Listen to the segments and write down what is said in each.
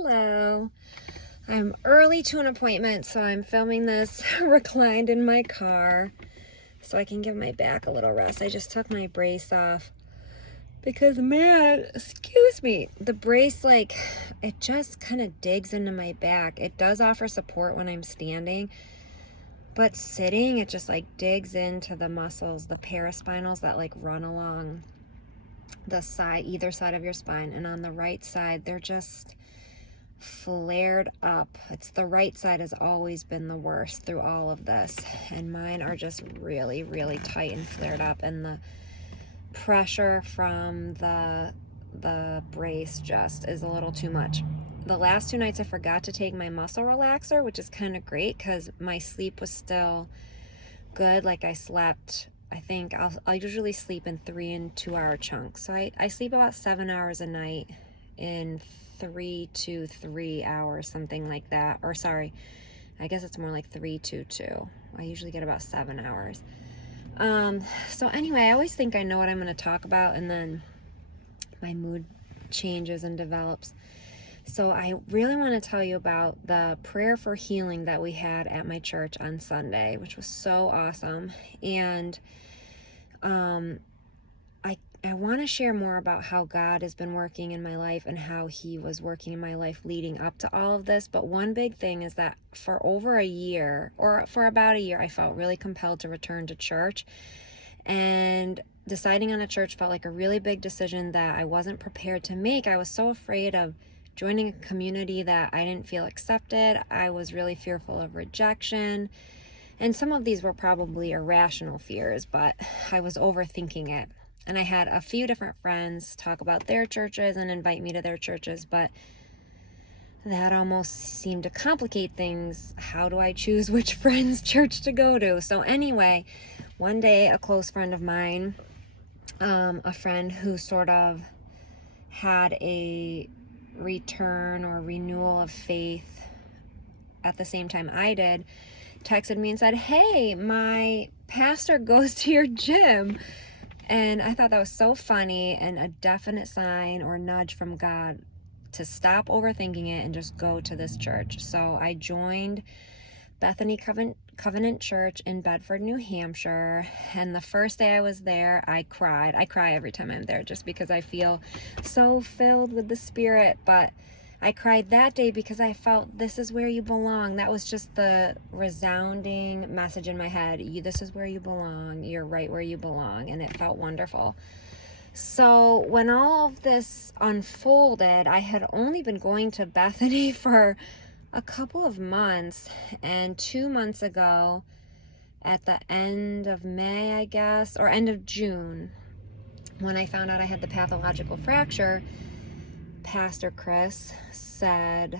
Hello. I'm early to an appointment, so I'm filming this reclined in my car so I can give my back a little rest. I just took my brace off because, man, excuse me, the brace, it just kind of digs into my back. It does offer support when I'm standing, but sitting, it just digs into the muscles, the paraspinals that run along the side, either side of your spine. And on the right side, they're just flared up. It's the right side has always been the worst through all of this, and mine are just really, really tight and flared up, and the pressure from the brace just is a little too much. The last 2 nights I forgot to take my muscle relaxer, which is kind of great because my sleep was still good. I slept, I think I'll usually sleep in 3 and 2 hour chunks, so I sleep about 7 hours a night in 3 to 3 hours, something like that. Or sorry, I guess it's more like 3 to 2. I usually get about 7 hours. So anyway, I always think I know what I'm going to talk about, and then my mood changes and develops. So I really want to tell you about the prayer for healing that we had at my church on Sunday, which was so awesome. And I want to share more about how God has been working in my life and how he was working in my life leading up to all of this. But one big thing is that for over a year, or for about a year, I felt really compelled to return to church. And deciding on a church felt like a really big decision that I wasn't prepared to make. I was so afraid of joining a community that I didn't feel accepted. I was really fearful of rejection. And some of these were probably irrational fears, but I was overthinking it. And I had a few different friends talk about their churches and invite me to their churches, but that almost seemed to complicate things. How do I choose which friend's church to go to? So anyway, one day a close friend of mine, a friend who sort of had a return or renewal of faith at the same time I did, texted me and said, "Hey, my pastor goes to your gym." And I thought that was so funny and a definite sign or nudge from God to stop overthinking it and just go to this church. So I joined Bethany Covenant Church in Bedford, New Hampshire. And the first day I was there, I cried. I cry every time I'm there just because I feel so filled with the Spirit. But I cried that day because I felt this is where you belong. That was just the resounding message in my head. This is where you belong. You're right where you belong. And it felt wonderful. So when all of this unfolded, I had only been going to Bethany for a couple of months. And 2 months ago, at the end of May, I guess, or end of June, when I found out I had the pathological fracture, Pastor Chris said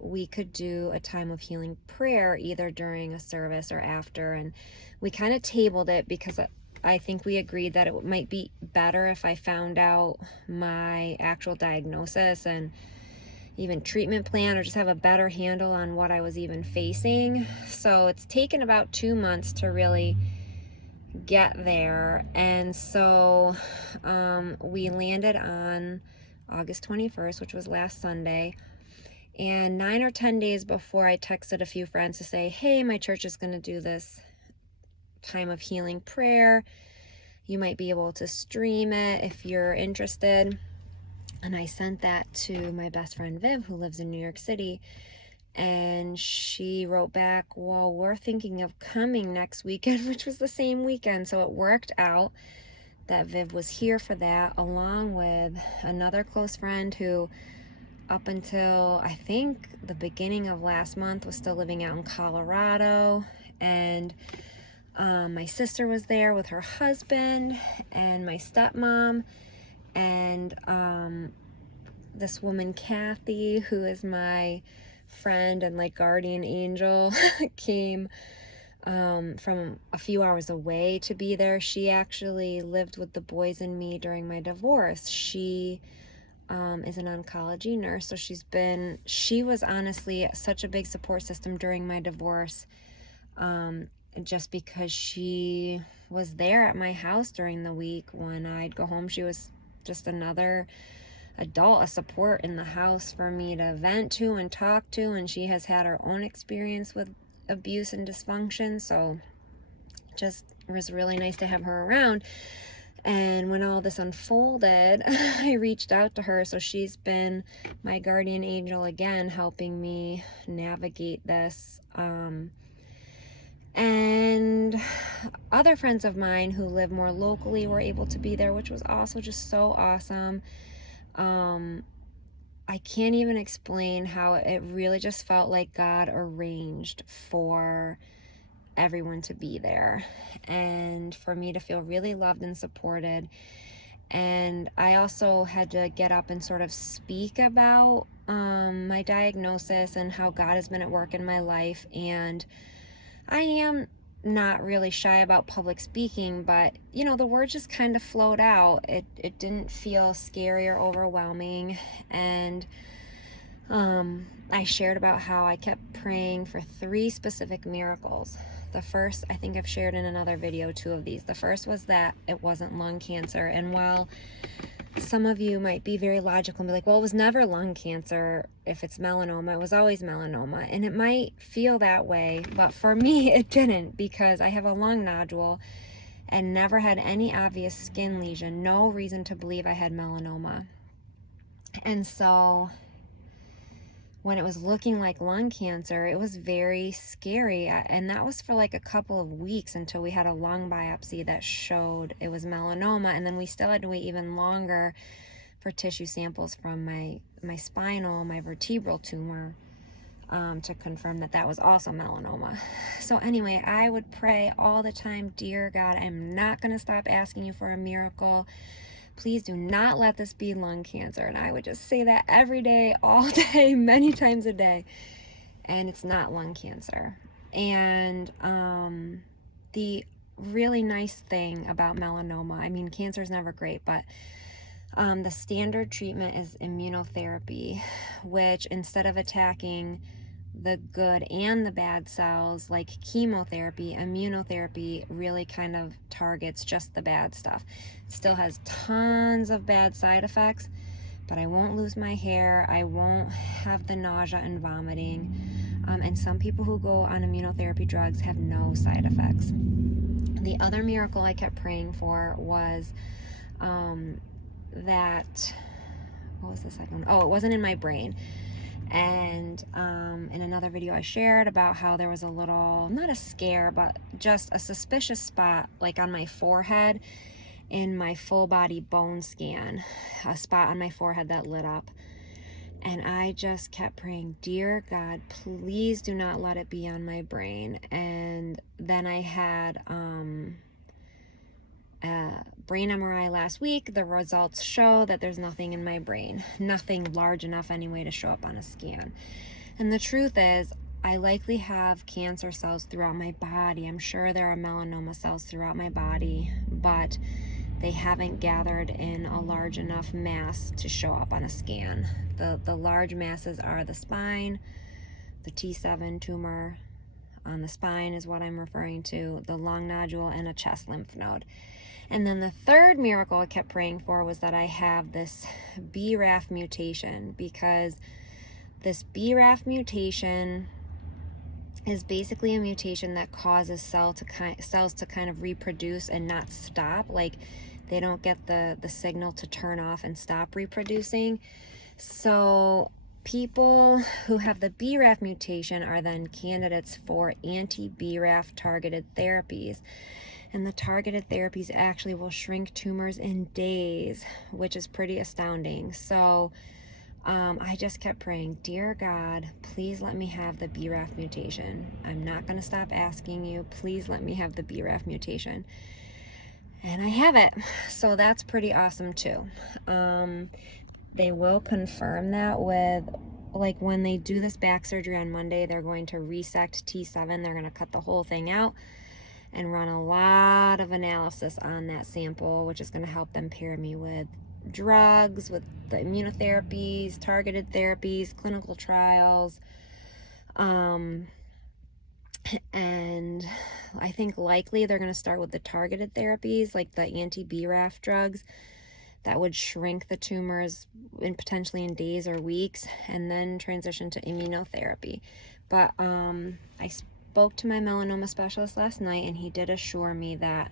we could do a time of healing prayer either during a service or after, and we kind of tabled it because I think we agreed that it might be better if I found out my actual diagnosis and even treatment plan, or just have a better handle on what I was even facing. So it's taken about 2 months to really get there, and so we landed on August 21st, which was last Sunday. And 9 or 10 days before, I texted a few friends to say, "Hey, my church is going to do this time of healing prayer. You might be able to stream it if you're interested." And I sent that to my best friend Viv, who lives in New York City. And she wrote back, "Well, we're thinking of coming next weekend," which was the same weekend. So it worked out that Viv was here for that, along with another close friend who, up until I think the beginning of last month, was still living out in Colorado. And my sister was there with her husband and my stepmom, and this woman Kathy, who is my friend and guardian angel, came from a few hours away to be there. She actually lived with the boys and me during my divorce. She is an oncology nurse, so she was honestly such a big support system during my divorce, just because she was there at my house during the week when I'd go home. She was just another adult, a support in the house for me to vent to and talk to, and she has had her own experience with abuse and dysfunction, so just was really nice to have her around. And when all this unfolded, I reached out to her, so she's been my guardian angel again, helping me navigate this. And other friends of mine who live more locally were able to be there, which was also just so awesome. I can't even explain how it really just felt like God arranged for everyone to be there and for me to feel really loved and supported. And I also had to get up and sort of speak about my diagnosis and how God has been at work in my life. And I am not really shy about public speaking, but you know, the words just kind of flowed out. It didn't feel scary or overwhelming. And I shared about how I kept praying for 3 specific miracles. The first, I think I've shared in another video 2 of these. The first was that it wasn't lung cancer. And while some of you might be very logical and be like, well, it was never lung cancer if it's melanoma. It was always melanoma. And it might feel that way, but for me, it didn't, because I have a lung nodule and never had any obvious skin lesion. No reason to believe I had melanoma. And so when it was looking like lung cancer, it was very scary. And that was for like a couple of weeks until we had a lung biopsy that showed it was melanoma. And then we still had to wait even longer for tissue samples from my spinal, my vertebral tumor, to confirm that that was also melanoma. So anyway, I would pray all the time, dear God, I'm not going to stop asking you for a miracle. Please do not let this be lung cancer. And I would just say that every day, all day, many times a day. And it's not lung cancer. And the really nice thing about melanoma, I mean, cancer is never great, but the standard treatment is immunotherapy, which instead of attacking the good and the bad cells like chemotherapy, immunotherapy really kind of targets just the bad stuff. It still has tons of bad side effects, but I won't lose my hair, I won't have the nausea and vomiting, and some people who go on immunotherapy drugs have no side effects. The other miracle I kept praying for was that, what was the second one? Oh, it wasn't in my brain. And in another video I shared about how there was a little, not a scare, but just a suspicious spot like on my forehead in my full body bone scan, a spot on my forehead that lit up. And I just kept praying, dear God, please do not let it be on my brain. And then I had brain MRI last week. The results show that there's nothing in my brain, nothing large enough anyway to show up on a scan. And the truth is, I likely have cancer cells throughout my body. I'm sure there are melanoma cells throughout my body, but they haven't gathered in a large enough mass to show up on a scan. The large masses are the spine, the T7 tumor on the spine is what I'm referring to, the lung nodule, and a chest lymph node. And then the third miracle I kept praying for was that I have this BRAF mutation, because this BRAF mutation is basically a mutation that causes cells to kind of reproduce and not stop. Like they don't get the signal to turn off and stop reproducing. So people who have the BRAF mutation are then candidates for anti-BRAF targeted therapies. And the targeted therapies actually will shrink tumors in days, which is pretty astounding. So I just kept praying, dear God, please let me have the BRAF mutation. I'm not going to stop asking you. Please let me have the BRAF mutation. And I have it. So that's pretty awesome too. They will confirm that with, like, when they do this back surgery on Monday, they're going to resect T7. They're going to cut the whole thing out and run a lot of analysis on that sample, which is going to help them pair me with drugs, with the immunotherapies, targeted therapies, clinical trials. And I think likely they're going to start with the targeted therapies, like the anti-BRAF drugs, that would shrink the tumors potentially in days or weeks, and then transition to immunotherapy. But I spoke to my melanoma specialist last night, and he did assure me that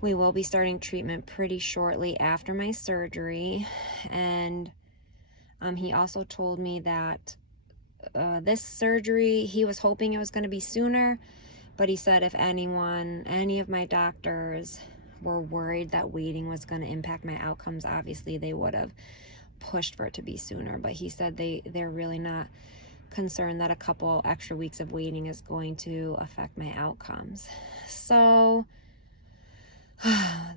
we will be starting treatment pretty shortly after my surgery. And he also told me that this surgery, he was hoping it was going to be sooner, but he said if any of my doctors were worried that waiting was going to impact my outcomes, obviously they would have pushed for it to be sooner. But he said they're really not concerned that a couple extra weeks of waiting is going to affect my outcomes. So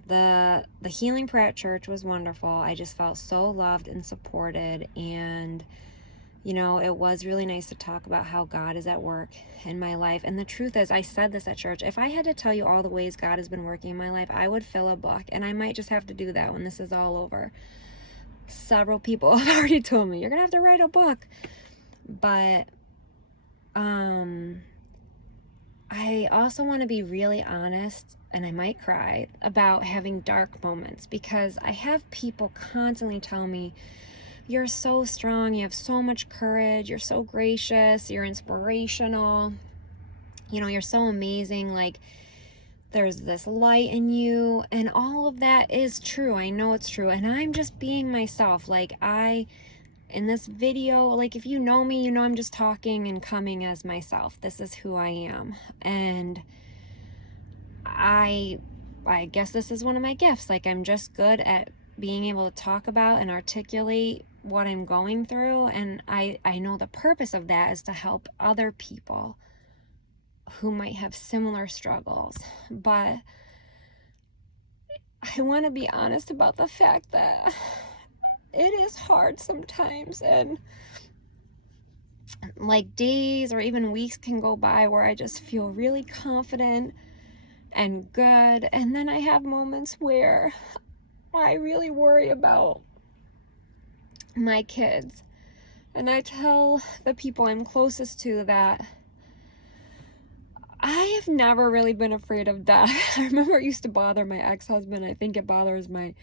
the healing prayer at church was wonderful. I just felt so loved and supported, and it was really nice to talk about how God is at work in my life. And the truth is, I said this at church, if I had to tell you all the ways God has been working in my life, I would fill a book, and I might just have to do that when this is all over. Several people have already told me, you're gonna have to write a book. But I also want to be really honest, and I might cry, about having dark moments, because I have people constantly tell me, you're so strong, you have so much courage, you're so gracious, you're inspirational, you're so amazing, like there's this light in you. And all of that is true. I know it's true, and I'm just being myself. Like in this video, like if you know me, I'm just talking and coming as myself. This is who I am. And I guess this is one of my gifts. Like I'm just good at being able to talk about and articulate what I'm going through. And I know the purpose of that is to help other people who might have similar struggles. But I want to be honest about the fact that it is hard sometimes, and like days or even weeks can go by where I just feel really confident and good, and then I have moments where I really worry about my kids. And I tell the people I'm closest to that I have never really been afraid of death. I remember it used to bother my ex-husband. I think it bothers my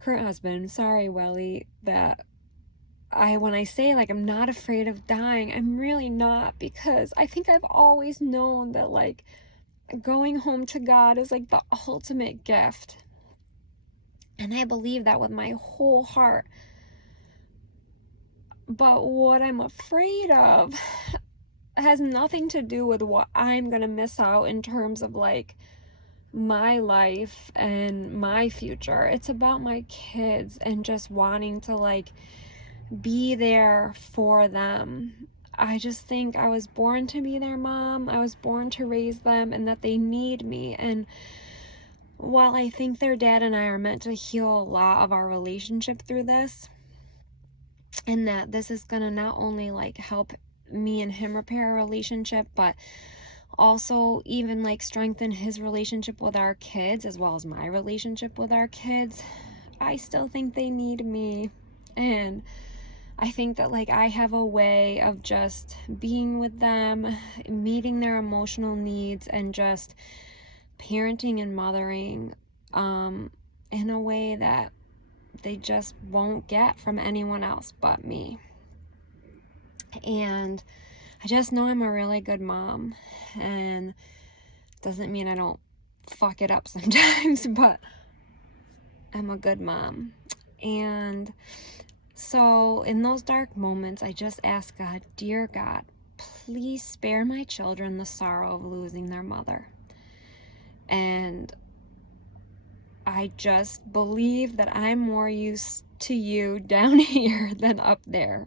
current husband. Sorry, Welly, that when I say like I'm not afraid of dying, I'm really not, because I think I've always known that like going home to God is like the ultimate gift. And I believe that with my whole heart. But what I'm afraid of has nothing to do with what I'm gonna miss out in terms of like my life and my future. It's about my kids and just wanting to like be there for them. I just think I was born to be their mom. I was born to raise them, and that they need me. And while I think their dad and I are meant to heal a lot of our relationship through this, and that this is gonna not only like help me and him repair our relationship, but also even like strengthen his relationship with our kids as well as my relationship with our kids, I still think they need me. And I think that like I have a way of just being with them, meeting their emotional needs, and just parenting and mothering in a way that they just won't get from anyone else but me. And I just know I'm a really good mom, and doesn't mean I don't fuck it up sometimes, but I'm a good mom. And so in those dark moments, I just ask God, dear God, please spare my children the sorrow of losing their mother. And I just believe that I'm more used to you down here than up there.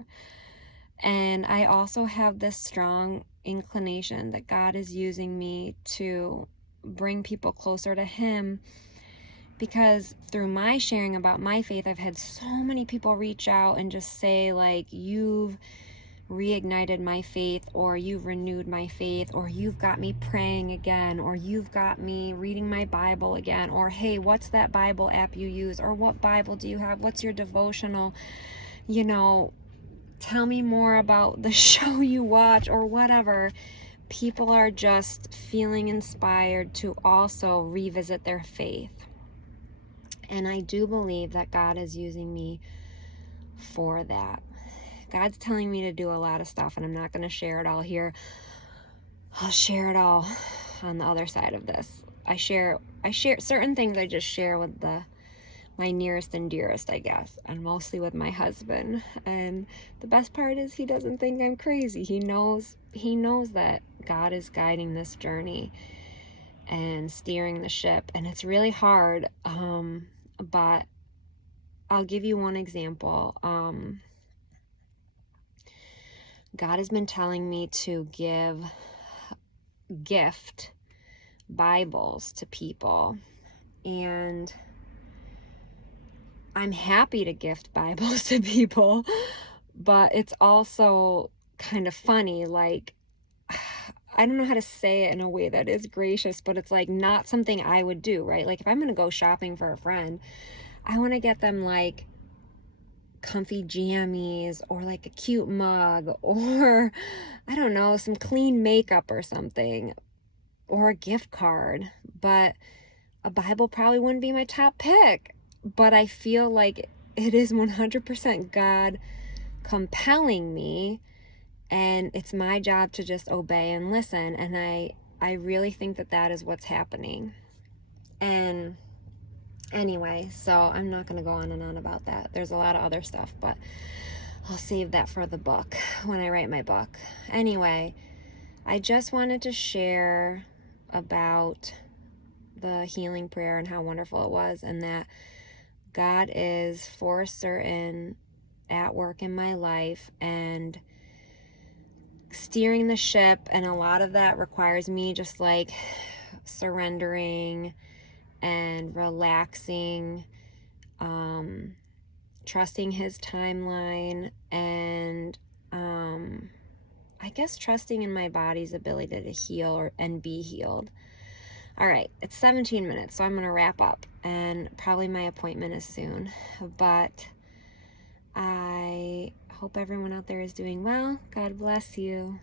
And I also have this strong inclination that God is using me to bring people closer to Him, because through my sharing about my faith, I've had so many people reach out and just say like, you've reignited my faith, or you've renewed my faith, or you've got me praying again, or you've got me reading my Bible again, or hey, what's that Bible app you use, or what Bible do you have, what's your devotional, tell me more about the show you watch, or whatever. People are just feeling inspired to also revisit their faith. And I do believe that God is using me for that. God's telling me to do a lot of stuff, and I'm not going to share it all here. I'll share it all on the other side of this. I share certain things I just share with my nearest and dearest, I guess, and mostly with my husband. And the best part is he doesn't think I'm crazy. He knows that God is guiding this journey and steering the ship, and it's really hard. But I'll give you one example. God has been telling me to gift Bibles to people, and I'm happy to gift Bibles to people, but it's also kind of funny, like, I don't know how to say it in a way that is gracious, but it's like not something I would do, right? Like if I'm going to go shopping for a friend, I want to get them like comfy jammies or like a cute mug or I don't know, some clean makeup or something, or a gift card. But a Bible probably wouldn't be my top pick. But I feel like it is 100% God compelling me, and it's my job to just obey and listen. And I really think that is what's happening. And anyway, so I'm not going to go on and on about that. There's a lot of other stuff, but I'll save that for the book when I write my book. Anyway, I just wanted to share about the healing prayer and how wonderful it was, and that God is for certain at work in my life and steering the ship, and a lot of that requires me just like surrendering and relaxing, trusting his timeline, and I guess trusting in my body's ability to heal and be healed. All right, it's 17 minutes, so I'm going to wrap up, and probably my appointment is soon, but I hope everyone out there is doing well. God bless you.